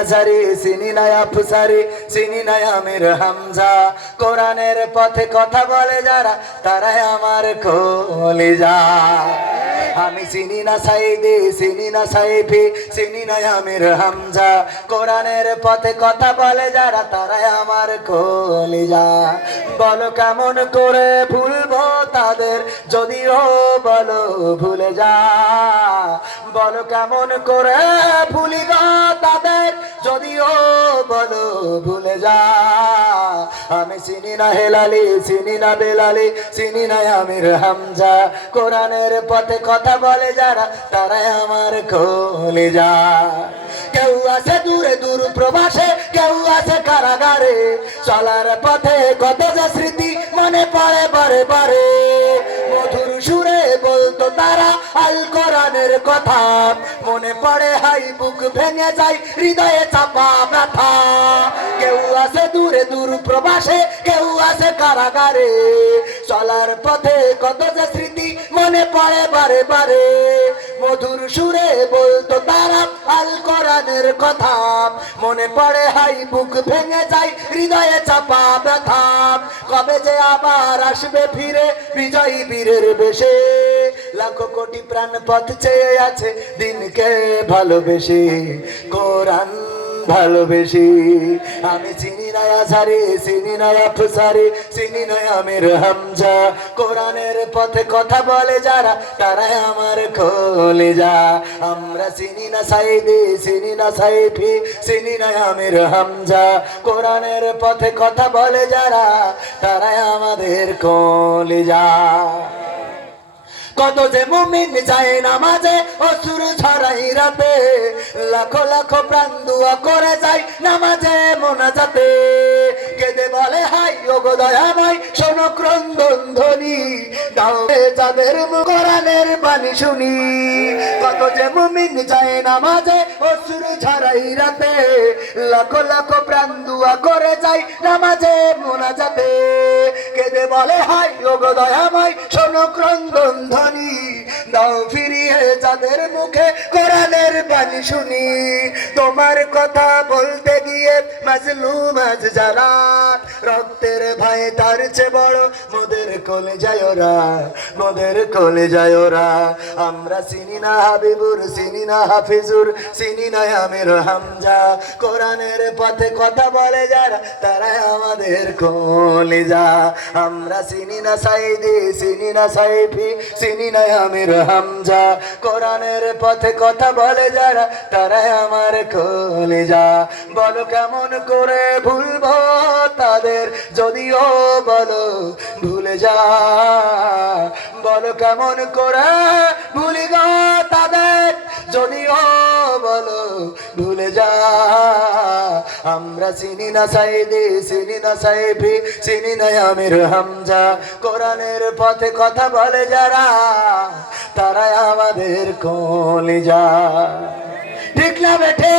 আজারি চিনি নাই আফসারি, চিনি নাই আমির হামজা। কোরআনের পথে কথা বলে যারা, তারাই আমার কলিজা। আমি চিনি না সাইদি, চিনি না সাইফি, চিনি না আমির হামজা। কোরআনের পথে কথা বলে যারা, তারাই আমার কলিজা। বলো কেমন করে ভুলবো তাদের, যদিও বলো ভুলে যা। বলো কেমন করে ভুলিব যদিও বলো ভুলে যা। আমি চিনি না হেলালি, চিনি না বেলালি, চিনি না আমির হামজা। কোরআনের পথে কথা বলে যারা, তারাই আমার কলে যা কেউ আছে দূরে, দূর প্রবাসে, কেউ আছে কারাগারে। চলার পথে কত যে স্মৃতি মনে পড়ে বারে বারে। তারা আল কোরআনের কথা। মনে পড়ে হাই, বুক ভেঙে যায়, হৃদয়ে চাপা ব্যথা। কেউ আছে দূরে, দূর প্রবাসে, কেউ আছে কারাগারে। চলার পথে কত যে স্মৃতি মনে পড়ে বারে বারে। মধুর সুরে বলতো তারা আল কোরআনের কথা। মনে পড়ে হাই, বুক ভেঙে যায়, হৃদয়ে চাপা ব্যথা। কবে যে আবার আসবে ফিরে, বিজয়ী বীরের বেশে। লাখো কোটি প্রাণ পথ চেয়ে আছে দিনকে ভালোবেসে, কোরআন ভালোবেসে। আমি চিনি না আসারে চিনি না আফসারে, চিনি না আমির হামজা। কোরআনের পথে কথা বলে যারা, তারাই আমার খোলে যা আমরা চিনি না সাইদি, চিনি না সাইফি, চিনি না আমির হামজা। কোরআনের পথে কথা বলে যারা, তারাই আমাদের কোলে যা কত যে মুমিন যায় নামাজে, অসুর ছড়াই রাতে। লাখো লাখো প্রাণ দুয়া করে যায় নামাজে মোনাজাতে। কেঁদে বলে, হাই ওগো দয়াময়, শোনো ক্রন্দন ধ্বনি দাও রে যাদের মুখ কোরআনের বাণী শুনি। কত যে মুমিন যায় নামাজে, অসুর ছড়াই রাতে। লাখো লাখো প্রাণ দুয়া করে যায় নামাজে মোনাজাতে। কেঁদে বলে, হাই ওগো দয়াময়, শোনো ক্রন্দন ধ্বনি দাও ফিরিয়ে যাদের মুখে কোরআনের বাণী শুনি। তোমার কথা বলতে গিয়ে মাজলুম আজ যারা। রক্তের ভাই তার চেয়ে বড় মোদের কোলে যায় ওরা, মোদের কোলে যায় ওরা। আমরা চিনি না হাবিবুর, চিনি না হাফিজুর, চিনি না আমির হামজা। কোরআনের পথে কথা বলে যারা তারা আমাদের কোলে যা আমরা চিনি না সাইদি, চিনি না সাইফি, চিনি না আমির হামজা। কোরআনের পথে কথা বলে যারা, তারাই আমার কোলে যা বলো কেমন করে ভুলবো তাদের, যদিও বলো ভুলে যা। বলো কেমন করে ভুলি গো তাদের, যদিও বলো ভুলে যা। আমরা চিনি না সাইদি, চিনি না সাইফি, চিনি না আমির হামজা। কোরআনের পথে কথা বলে যারা, তারাই আমাদের কলিজা। ঠিক না বেঠে